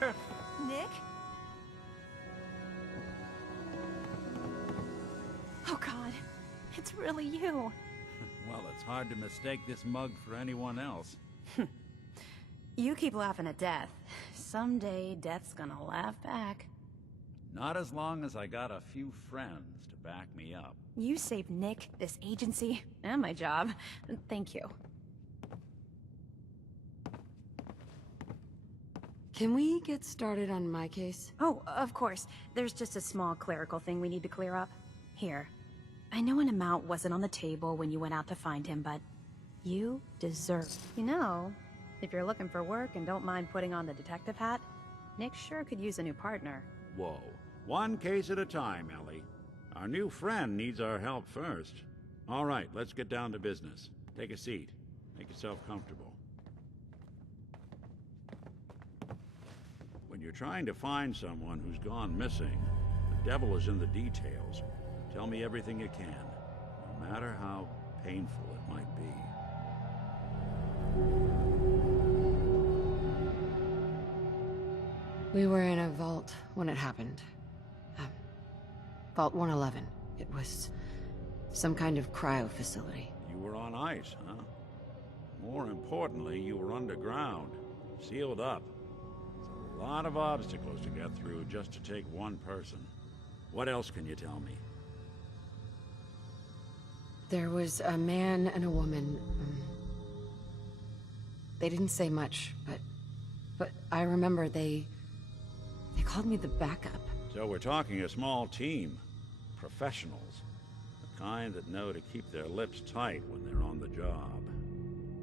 Nick? Oh God, it's really you. Well, it's hard to mistake this mug for anyone else. You keep laughing at death. Someday, death's gonna laugh back. Not as long as I got a few friends to back me up. You saved Nick, this agency, and my job. Thank you. Can we get started on my case? Oh, of course. There's just a small clerical thing we need to clear up. Here. I know an amount wasn't on the table when you went out to find him, but you deserve. You know, if you're looking for work and don't mind putting on the detective hat, Nick sure could use a new partner. Whoa. One case at a time, Ellie. Our new friend needs our help first. All right, let's get down to business. Take a seat. Make yourself comfortable. When you're trying to find someone who's gone missing, the devil is in the details. Tell me everything you can, no matter how painful it might be. We were in a vault when it happened. Vault 111. It was some kind of cryo facility. You were on ice, huh? More importantly, you were underground, sealed up. It's a lot of obstacles to get through just to take one person. What else can you tell me? There was a man and a woman. They didn't say much, but I remember they called me the backup. So we're talking a small team. Professionals. The kind that know to keep their lips tight when they're on the job.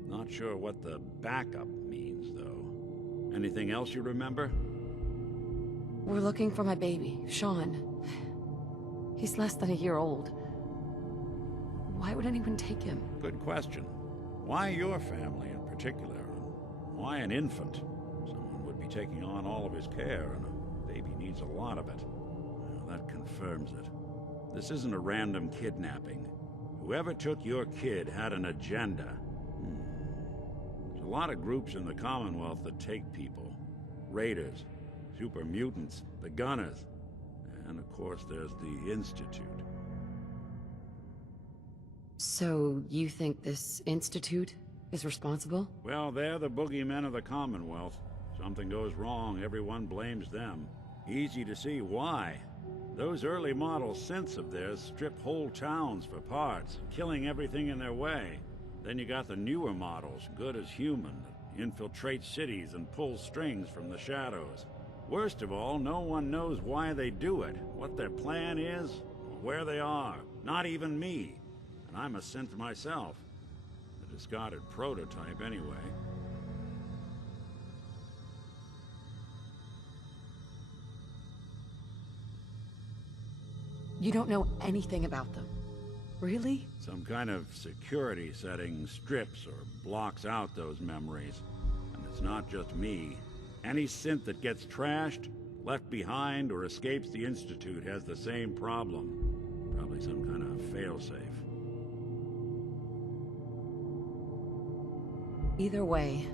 Not sure what the backup means, though. Anything else you remember? We're looking for my baby, Shaun. He's less than a year old. Why would anyone take him? Good question. Why your family in particular? And why an infant? Someone would be taking on all of his care, and a baby needs a lot of it. Well, that confirms it. This isn't a random kidnapping. Whoever took your kid had an agenda. There's a lot of groups in the Commonwealth that take people. Raiders, super mutants, the Gunners, and of course there's the Institute. So, you think this Institute is responsible? Well, they're the boogeymen of the Commonwealth. Something goes wrong, everyone blames them. Easy to see why. Those early model synths of theirs strip whole towns for parts, killing everything in their way. Then you got the newer models, good as human, that infiltrate cities and pull strings from the shadows. Worst of all, no one knows why they do it, what their plan is, or where they are. Not even me. And I'm a synth myself. A discarded prototype anyway. You don't know anything about them. Really? Some kind of security setting strips or blocks out those memories. And it's not just me. Any synth that gets trashed, left behind, or escapes the Institute has the same problem. Probably some kind of failsafe. Either way,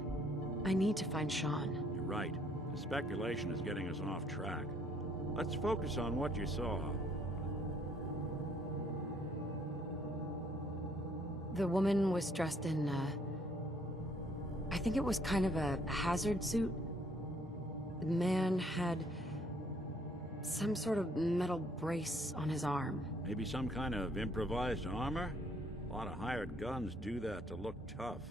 I need to find Shaun. You're right. The speculation is getting us off track. Let's focus on what you saw. The woman was dressed in, I think it was kind of a hazard suit. The man had some sort of metal brace on his arm. Maybe some kind of improvised armor? A lot of hired guns do that to look tough.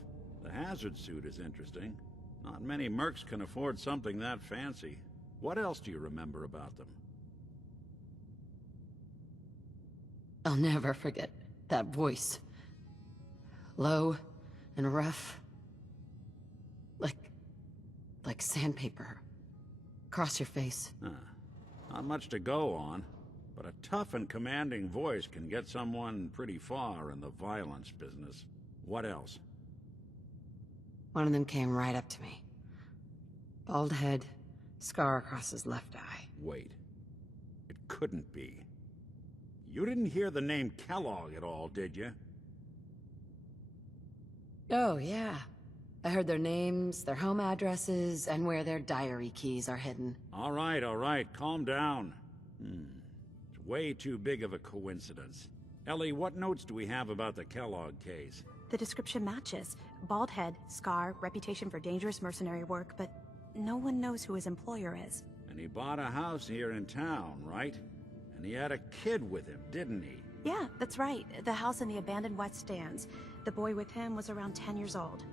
The hazard suit is interesting. Not many mercs can afford something that fancy. What else do you remember about them? I'll never forget that voice. Low and rough. Like sandpaper. Across your face. Not much to go on, but a tough and commanding voice can get someone pretty far in the violence business. What else? One of them came right up to me. Bald head, scar across his left eye. Wait. It couldn't be. You didn't hear the name Kellogg at all, did you? Oh, yeah. I heard their names, their home addresses, and where their diary keys are hidden. All right, calm down. It's way too big of a coincidence. Ellie, what notes do we have about the Kellogg case? The description matches. Bald head, scar, reputation for dangerous mercenary work, but no one knows who his employer is. And he bought a house here in town, right? And he had a kid with him, didn't he? Yeah, that's right. The house in the abandoned West Stands. The boy with him was around 10 years old.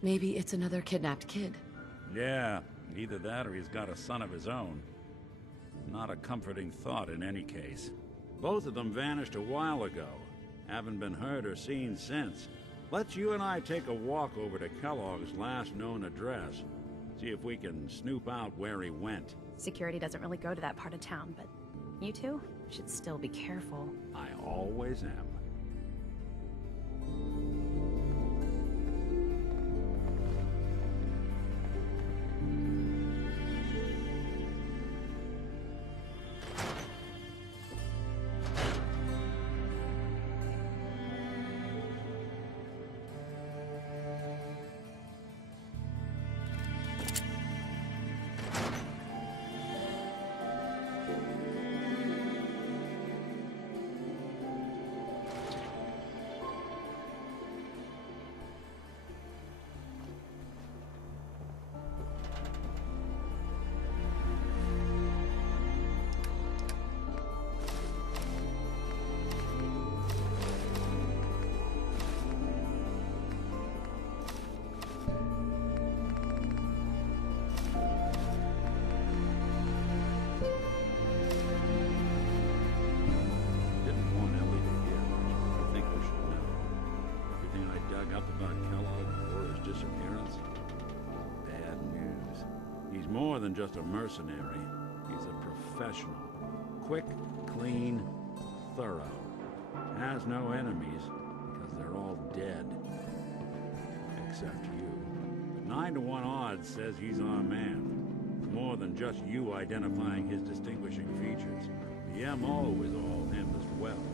Maybe it's another kidnapped kid. Yeah, either that or he's got a son of his own. Not a comforting thought in any case. Both of them vanished a while ago. Haven't been heard or seen since. Let's you and I take a walk over to Kellogg's last known address. See if we can snoop out where he went. Security doesn't really go to that part of town, but you two should still be careful. I always am. More than just a mercenary. He's a professional. Quick, clean, thorough. Has no enemies because they're all dead. Except you. 9 to 1 odds says he's our man. More than just you identifying his distinguishing features. The MO is all him as well.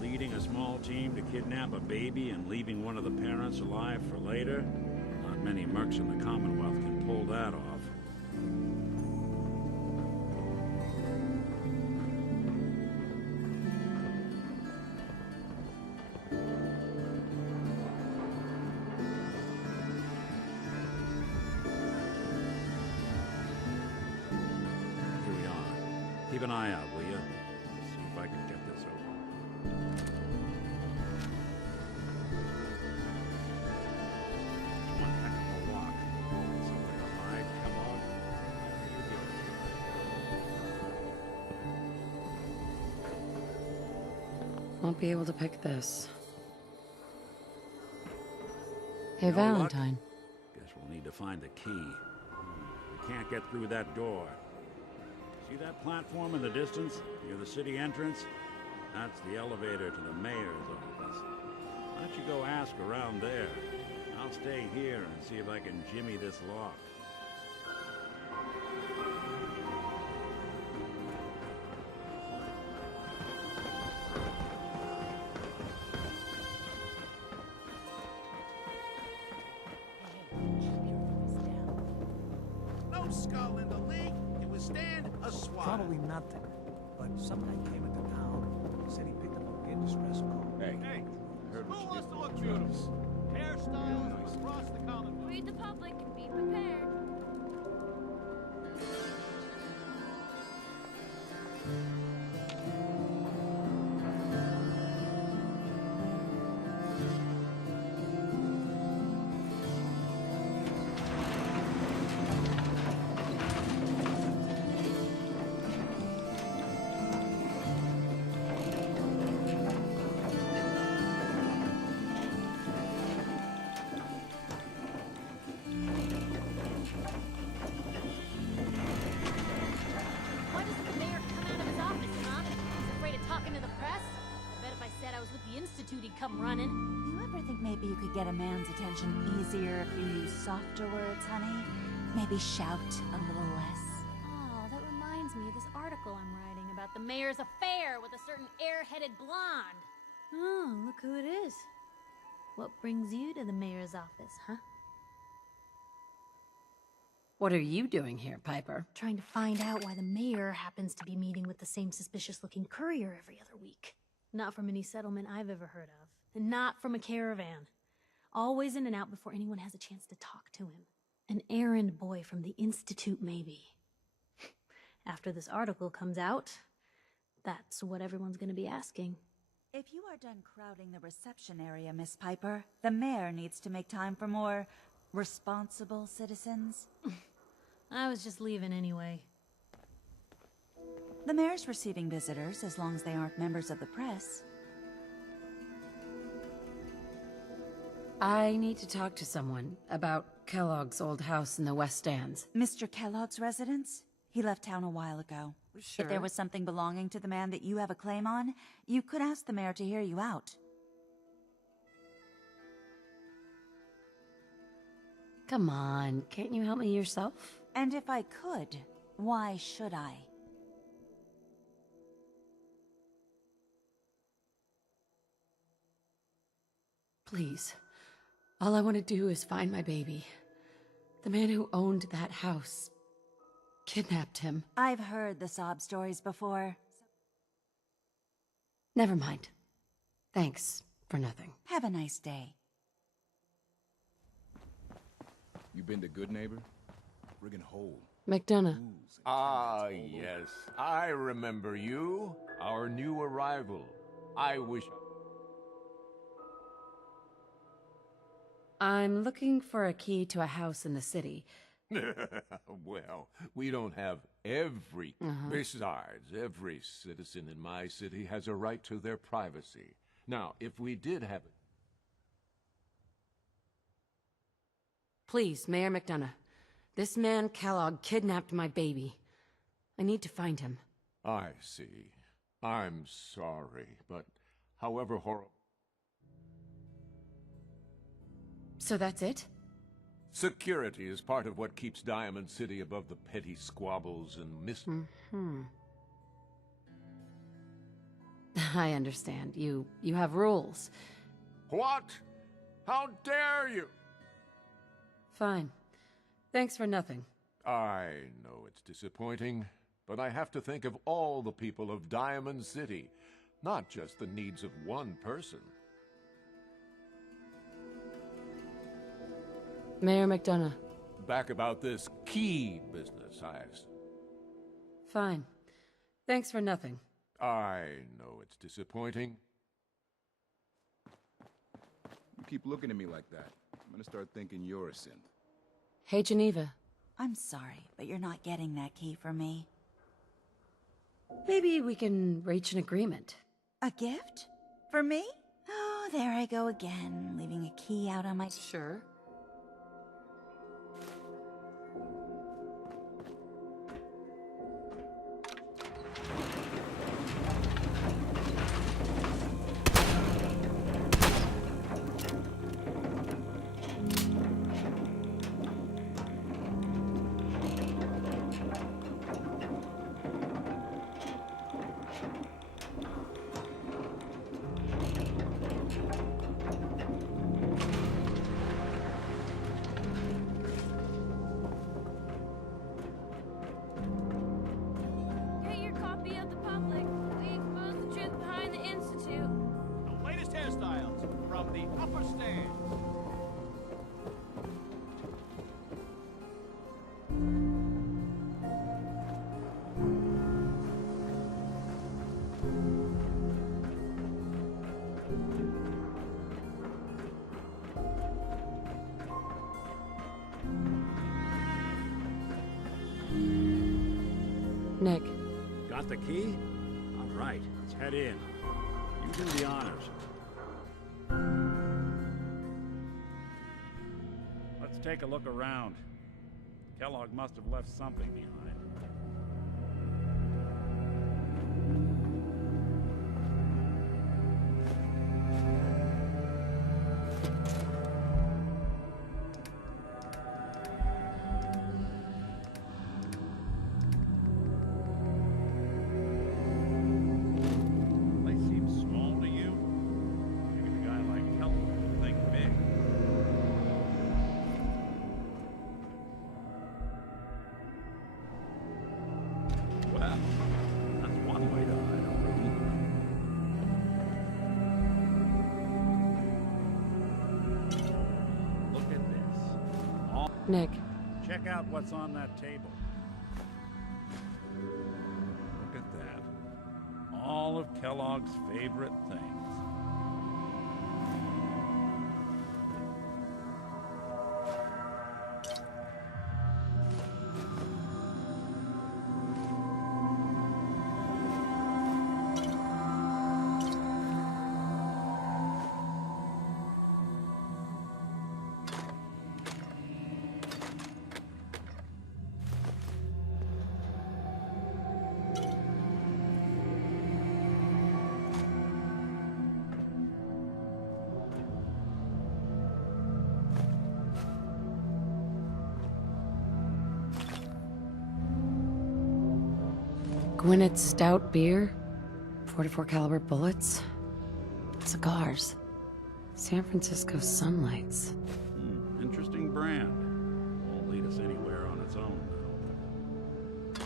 Leading a small team to kidnap a baby and leaving one of the parents alive for later? Not many mercs in the Commonwealth can pull that off. Keep an eye out, will you? See if I can get this over. It's one heck of a walk. Something to hide, Kellogg. Won't be able to pick this. Hey, No luck? Valentine. Guess we'll need to find the key. We can't get through that door. See that platform in the distance, near the city entrance? That's the elevator to the mayor's office. Why don't you go ask around there? I'll stay here and see if I can jimmy this lock. No skull in the league can withstand a swat. Probably nothing. But some guy came into town, said he picked up a weird distress call. Hey, who wants to look beautiful? Hairstyles across the Commonwealth. Read the public and be prepared. Why doesn't the mayor come out of his office, huh? He's afraid of talking to the press? I bet if I said I was with the Institute, he'd come running. Do you ever think maybe you could get a man's attention easier if you use softer words, honey? Maybe shout a little less. Oh, that reminds me of this article I'm writing about the mayor's affair with a certain airheaded blonde. Oh, look who it is. What brings you to the mayor's office, huh? What are you doing here, Piper? Trying to find out why the mayor happens to be meeting with the same suspicious-looking courier every other week. Not from any settlement I've ever heard of. And not from a caravan. Always in and out before anyone has a chance to talk to him. An errand boy from the Institute, maybe. After this article comes out, that's what everyone's gonna be asking. If you are done crowding the reception area, Miss Piper, the mayor needs to make time for more responsible citizens. I was just leaving anyway. The mayor's receiving visitors as long as they aren't members of the press. I need to talk to someone about Kellogg's old house in the West Stands. Mr. Kellogg's residence? He left town a while ago. Sure. If there was something belonging to the man that you have a claim on, you could ask the mayor to hear you out. Come on, can't you help me yourself? And if I could, why should I? Please. All I want to do is find my baby. The man who owned that house kidnapped him. I've heard the sob stories before. Never mind. Thanks for nothing. Have a nice day. You been to Good Neighbor? Friggin' hole. McDonough. Ah, yes. I remember you. Our new arrival. I wish... I'm looking for a key to a house in the city. Well, we don't have every... Besides, every citizen in my city has a right to their privacy. Now, if we did have... Please, Mayor McDonough. This man, Kellogg, kidnapped my baby. I need to find him. I see. I'm sorry, but however horrible... So that's it? Security is part of what keeps Diamond City above the petty squabbles and I understand. You have rules. What? How dare you? Fine. Thanks for nothing. I know it's disappointing, but I have to think of all the people of Diamond City, not just the needs of one person. Mayor McDonough. Back about this key business, Fine. Thanks for nothing. I know it's disappointing. You keep looking at me like that. I'm gonna start thinking you're a synth. Hey, Geneva. I'm sorry, but you're not getting that key from me. Maybe we can reach an agreement. A gift? For me? Oh, there I go again, leaving a key out on my... Sure. Get your copy of the public. We expose the truth behind the Institute. The latest hairstyles from the upper stands. Nick. Got the key? All right, let's head in. You do the honors. Let's take a look around. Kellogg must have left something behind. Place seems small to you? Maybe a guy like Kellogg would think Nick. Check out what's on that table. Look at that. All of Kellogg's favorite things. Gwinnett Stout beer, 44 caliber bullets, cigars, San Francisco sunlights. Interesting brand. Won't lead us anywhere on its own, though.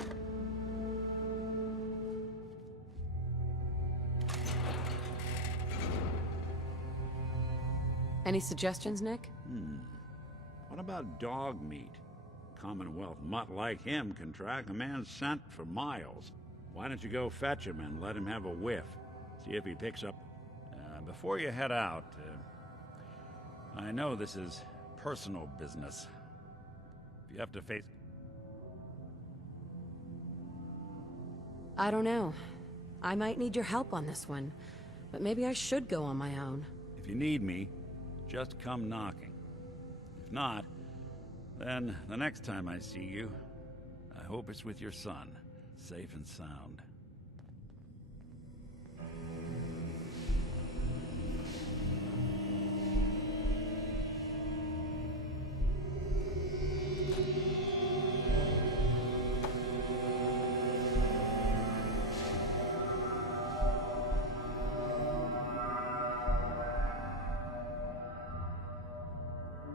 Any suggestions, Nick? What about dog meat? Commonwealth mutt like him can track a man's scent for miles. Why don't you go fetch him and let him have a whiff? See if he picks up... before you head out, I know this is personal business. If you have to face... I don't know. I might need your help on this one, but maybe I should go on my own. If you need me, just come knocking. If not, then the next time I see you, I hope it's with your son, safe and sound.